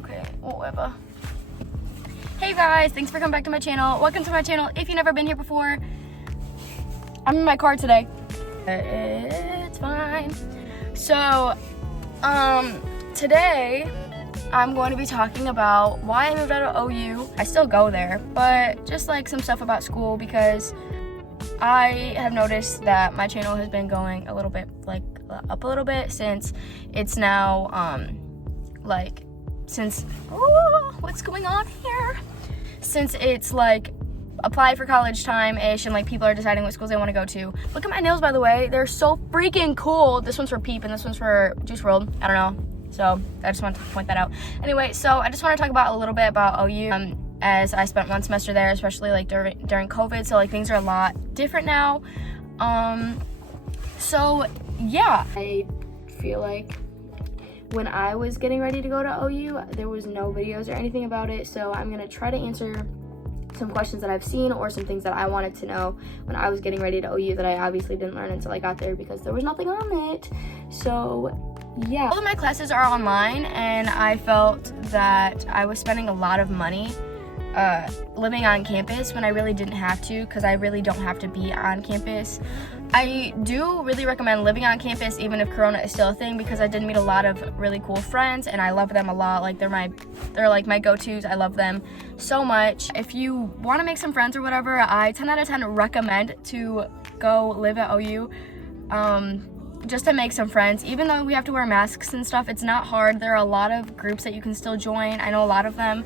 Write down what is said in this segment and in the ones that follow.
Okay, whatever. Hey guys, thanks for coming back to my channel. Welcome to my channel. If you've never been here before, I'm in my car today. It's fine. So, today I'm going to be talking about why I moved out of OU. I still go there, but just like some stuff about school, because I have noticed that my channel has been going a little bit up a little bit since it's now what's going on here? Since it's like apply for college time-ish and like people are deciding what schools they want to go to. Look at my nails, by the way. They're so freaking cool. This one's for Peep and this one's for Juice WRLD. I don't know. So I just wanted to point that out. Anyway, so I just want to talk about a little bit about OU. As I spent one semester there, especially like during COVID. So like things are a lot different now. So yeah, I feel like when I was getting ready to go to OU, there was no videos or anything about it. So I'm gonna try to answer some questions that I've seen or some things that I wanted to know when I was getting ready to OU that I obviously didn't learn until I got there because there was nothing on it. So yeah. All of my classes are online and I felt that I was spending a lot of money living on campus when I really didn't have to, because I really don't have to be on campus. I do really recommend living on campus even if Corona is still a thing, because I did meet a lot of really cool friends and I love them a lot. Like they're like my go-tos. I love them so much. If you want to make some friends or whatever, I 10 out of 10 recommend to go live at OU. Just to make some friends. Even though we have to wear masks and stuff, it's not hard. There are a lot of groups that you can still join. I know a lot of them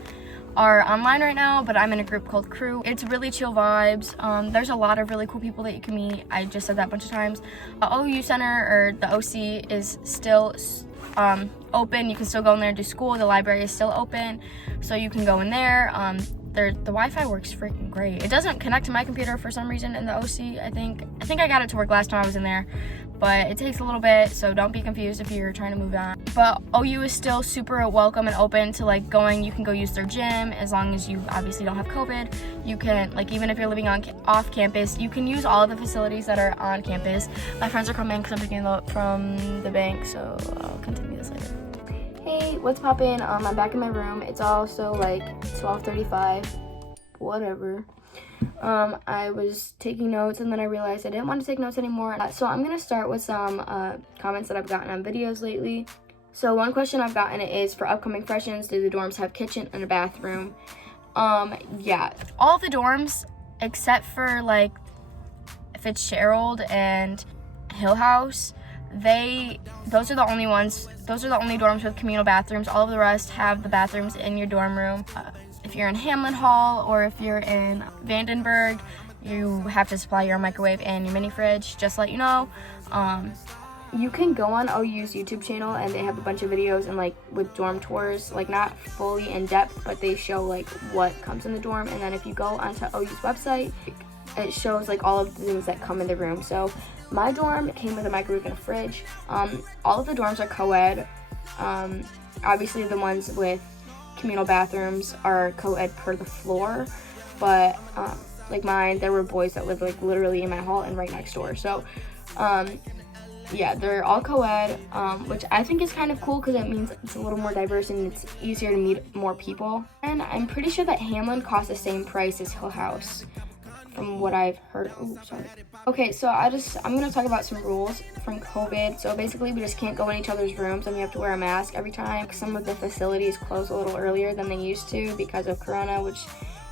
are online right now, but I'm in a group called Crew. It's really chill vibes. There's a lot of really cool people that you can meet. I just said that a bunch of times. OU Center, or the OC, is still open. You can still go in there and do school. The library is still open, so you can go in there. The Wi-Fi works freaking great. It doesn't connect to my computer for some reason in the OC. I think I got it to work last time I was in there, but it takes a little bit, so don't be confused if you're trying to move on. But OU is still super welcome and open to like going. You can go use their gym as long as you obviously don't have COVID. You can, like, even if you're living off campus, you can use all of the facilities that are on campus. My friends are coming because I'm picking them up from the bank, so I'll continue this later. Hey, what's poppin'? I'm back in my room. It's also like 12:35, whatever. I was taking notes and then I realized I didn't want to take notes anymore. So I'm gonna start with some comments that I've gotten on videos lately. So one question I've gotten is, for upcoming freshies, do the dorms have kitchen and a bathroom? Yeah, all of the dorms except for like Fitzgerald and Hill House, those are the only ones. Those are the only dorms with communal bathrooms. All of the rest have the bathrooms in your dorm room. If you're in Hamlin Hall or if you're in Vandenberg, you have to supply your microwave and your mini fridge, just to let you know. You can go on OU's YouTube channel and they have a bunch of videos and like with dorm tours, like not fully in depth, but they show like what comes in the dorm. And then if you go onto OU's website, it shows like all of the things that come in the room. So my dorm came with a microwave and a fridge. All of the dorms are co-ed. Obviously the ones with communal bathrooms are co-ed per the floor, but like mine, there were boys that lived like literally in my hall and right next door. So yeah, they're all co-ed, which I think is kind of cool because it means it's a little more diverse and it's easier to meet more people. And I'm pretty sure that Hamlin costs the same price as Hill House, from what I've heard. Oh, sorry. Okay, so I'm gonna talk about some rules from COVID. So basically we just can't go in each other's rooms and we have to wear a mask every time. Some of the facilities close a little earlier than they used to because of Corona, which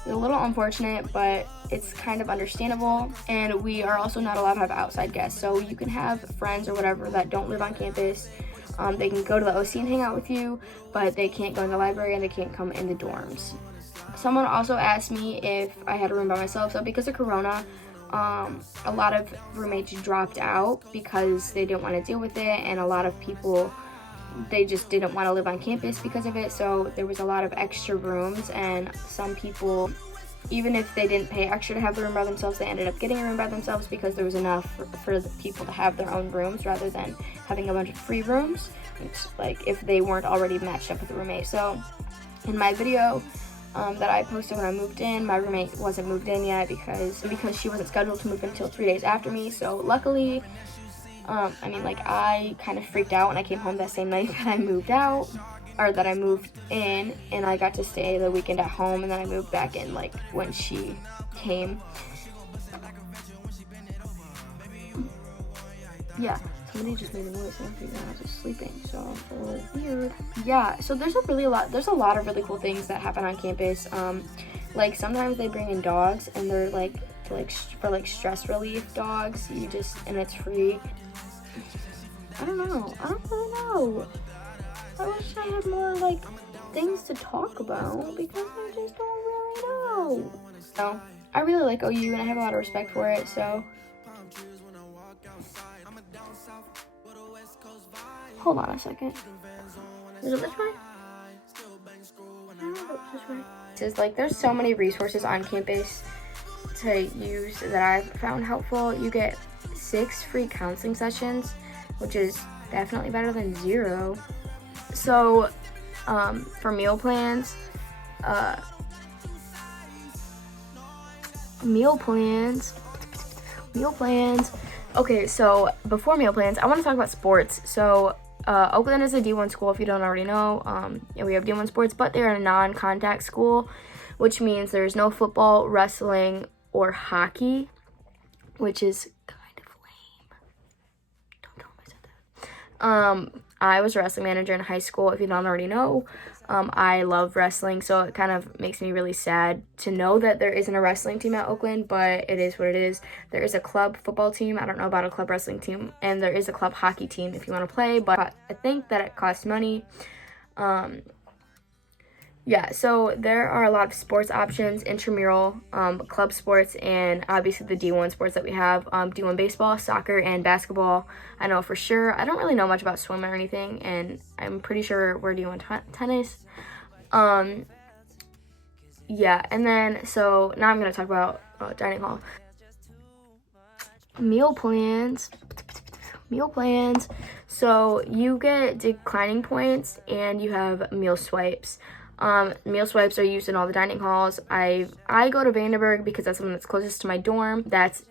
is a little unfortunate, but it's kind of understandable. And we are also not allowed to have outside guests. So you can have friends or whatever that don't live on campus. They can go to the OC and hang out with you, but they can't go in the library and they can't come in the dorms. Someone also asked me if I had a room by myself. So because of Corona, a lot of roommates dropped out because they didn't want to deal with it, and a lot of people, they just didn't want to live on campus because of it. So there was a lot of extra rooms, and some people, even if they didn't pay extra to have the room by themselves, they ended up getting a room by themselves because there was enough for the people to have their own rooms rather than having a bunch of free rooms, which, like, if they weren't already matched up with a roommate. So in my video that I posted when I moved in, my roommate wasn't moved in yet because she wasn't scheduled to move in until 3 days after me. So luckily, I kind of freaked out when I came home that same night that I moved out. or that I moved in, and I got to stay the weekend at home, and then I moved back in like when she came. Yeah, somebody just made a noise and I figured I was just sleeping, so it's a little weird. Yeah, so there's a lot of really cool things that happen on campus. Like sometimes they bring in dogs, and they're like for stress relief dogs. And it's free. I don't know. I don't really know. I wish I had more like things to talk about because I just don't really know. So I really like OU and I have a lot of respect for it. So hold on a second. Is it this way? It's like there's so many resources on campus to use that I've found helpful. You get 6 free counseling sessions, which is definitely better than 0. So for meal plans, okay, so before meal plans, I want to talk about sports. So Oakland is a D1 school, if you don't already know. And we have D1 sports, but they're a non-contact school, which means there's no football, wrestling, or hockey, which is kind of lame. Don't tell me I said that. I was a wrestling manager in high school, if you don't already know. I love wrestling, so it kind of makes me really sad to know that there isn't a wrestling team at Oakland, but it is what it is. There is a club football team. I don't know about a club wrestling team, and there is a club hockey team if you want to play, but I think that it costs money. Yeah, so there are a lot of sports options, intramural, club sports, and obviously the D1 sports that we have, D1 baseball, soccer, and basketball. I know for sure. I don't really know much about swim or anything, and I'm pretty sure we're D1 tennis. Yeah, and then, so now I'm going to talk about dining hall. Meal plans. So you get declining points, and you have meal swipes. Meal swipes are used in all the dining halls. I go to Vandenberg because that's the one that's closest to my dorm. That's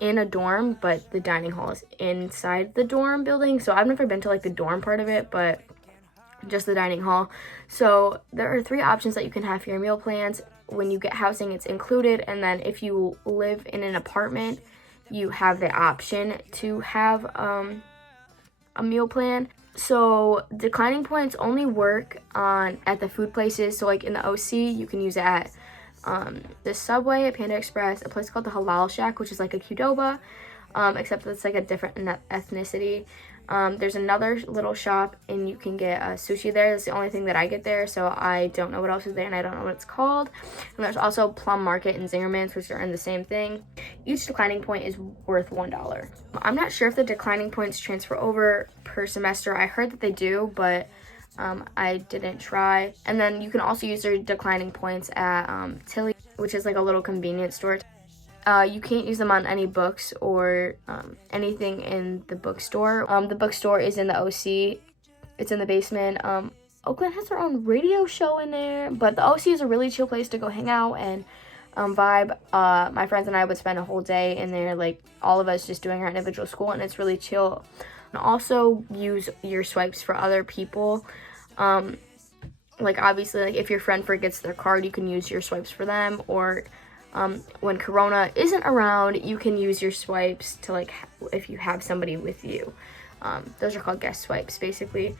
in a dorm, but the dining hall is inside the dorm building. So I've never been to like the dorm part of it, but just the dining hall. So there are 3 options that you can have for your meal plans. When you get housing, it's included. And then if you live in an apartment, you have the option to have a meal plan. So declining points only work at the food places. So like in the OC, you can use it at the Subway, at Panda Express, a place called the Halal Shack, which is like a Qdoba, except it's like a different ethnicity. There's another little shop, and you can get sushi there. That's the only thing that I get there, so I don't know what else is there, and I don't know what it's called. And there's also Plum Market and Zingerman's, which are in the same thing. Each declining point is worth $1. I'm not sure if the declining points transfer over per semester. I heard that they do, but I didn't try. And then you can also use their declining points at Tilly, which is like a little convenience store. You can't use them on any books or anything in the bookstore. The bookstore is in the OC. It's in the basement. Oakland has their own radio show in there, but the OC is a really chill place to go hang out and vibe. My friends and I would spend a whole day in there, like all of us just doing our individual school, and it's really chill. And also use your swipes for other people. Like obviously, like if your friend forgets their card, you can use your swipes for them, or when Corona isn't around, you can use your swipes to like if you have somebody with you. Those are called guest swipes, basically.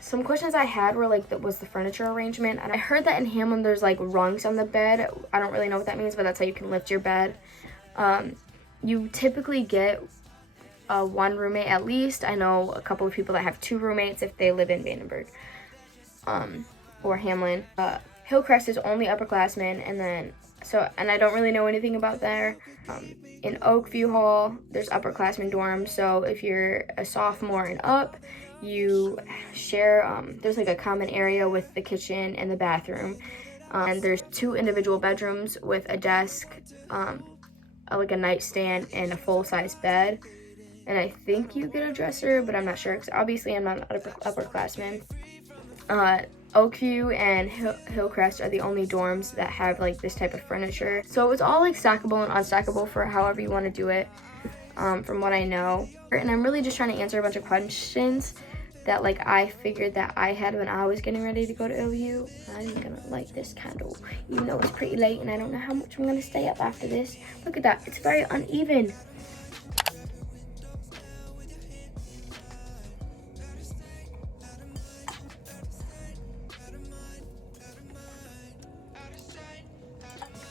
Some questions I had were like, was the furniture arrangement? And I heard that in Hamlin there's like rungs on the bed. I don't really know what that means, but that's how you can lift your bed. You typically get 1 roommate at least. I know a couple of people that have 2 roommates if they live in Vandenberg or Hamlin. Hillcrest is only upperclassmen, and I don't really know anything about there. In Oakview Hall, there's upperclassmen dorms, so if you're a sophomore and up, you share, there's like a common area with the kitchen and the bathroom, and there's 2 individual bedrooms with a desk, like a nightstand, and a full-size bed, and I think you get a dresser, but I'm not sure, because obviously I'm not an upperclassman. Oakview and Hillcrest are the only dorms that have like this type of furniture. So it's all like stackable and unstackable for however you want to do it, from what I know. And I'm really just trying to answer a bunch of questions that like I figured that I had when I was getting ready to go to OU. I'm gonna light this candle, even though it's pretty late and I don't know how much I'm gonna stay up after this. Look at that, it's very uneven.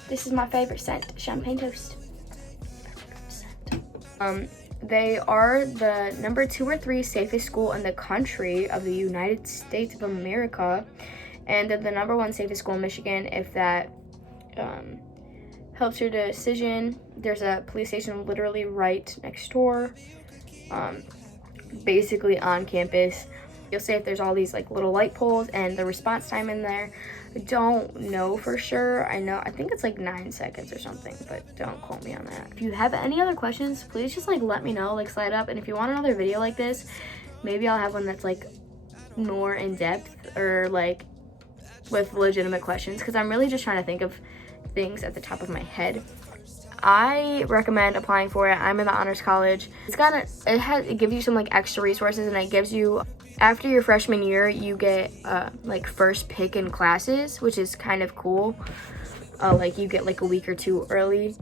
This is my favorite scent, champagne toast. They are the number 2 or 3 safest school in the country of the United States of America, and they're the number 1 safest school in Michigan. If that helps your decision, there's a police station literally right next door, basically on campus. You'll see if there's all these like little light poles and the response time in there. I don't know for sure. I think it's like 9 seconds or something, but don't quote me on that. If you have any other questions, please just like let me know, like slide up. And if you want another video like this, maybe I'll have one that's like more in depth or like with legitimate questions, because I'm really just trying to think of things at the top of my head. I recommend applying for it. I'm in the honors college. It gives you some like extra resources, and it gives you, after your freshman year, you get like first pick in classes, which is kind of cool. Like you get like a week or 2 early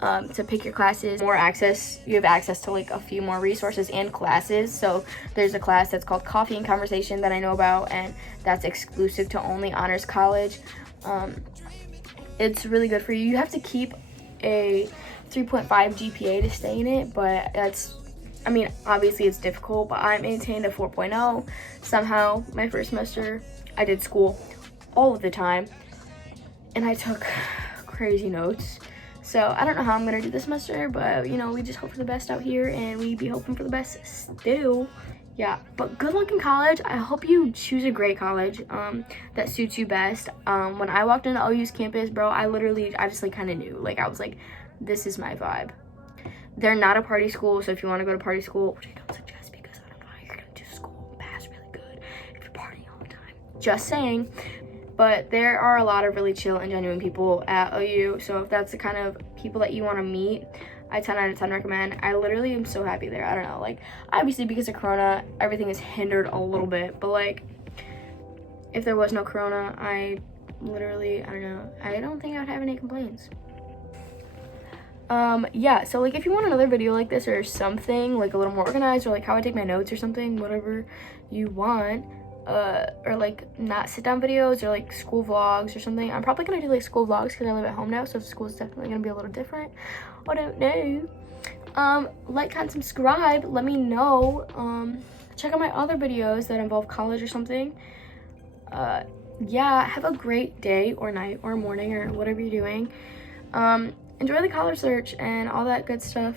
to pick your classes. More access, you have access to like a few more resources and classes. So there's a class that's called Coffee and Conversation that I know about, and that's exclusive to only honors college. It's really good for you. You have to keep a 3.5 GPA to stay in it, but I mean, obviously it's difficult, but I maintained a 4.0 somehow my first semester. I did school all of the time, and I took crazy notes. So I don't know how I'm gonna do this semester, but you know, we just hope for the best out here, and we be hoping for the best still. Yeah, but good luck in college. I hope you choose a great college that suits you best. When I walked into OU's campus, bro, I just like kind of knew. Like I was like, this is my vibe. They're not a party school, so if you want to go to party school, which I don't suggest because I don't know how you're gonna do school and pass really good if you're partying all the time. Just saying. But there are a lot of really chill and genuine people at OU, so if that's the kind of people that you want to meet, I 10 out of 10 recommend. I literally am so happy there. I don't know, like, obviously because of Corona, everything is hindered a little bit, but like, if there was no Corona, I don't think I would have any complaints. Yeah, so like if you want another video like this or something like a little more organized, or like how I take my notes or something, whatever you want, or like not sit down videos or like school vlogs or something. I'm probably gonna do like school vlogs because I live at home now, so school is definitely gonna be a little different. I don't know. Like, comment, subscribe, let me know. Check out my other videos that involve college or something. Yeah, have a great day or night or morning or whatever you're doing. Enjoy the college search and all that good stuff.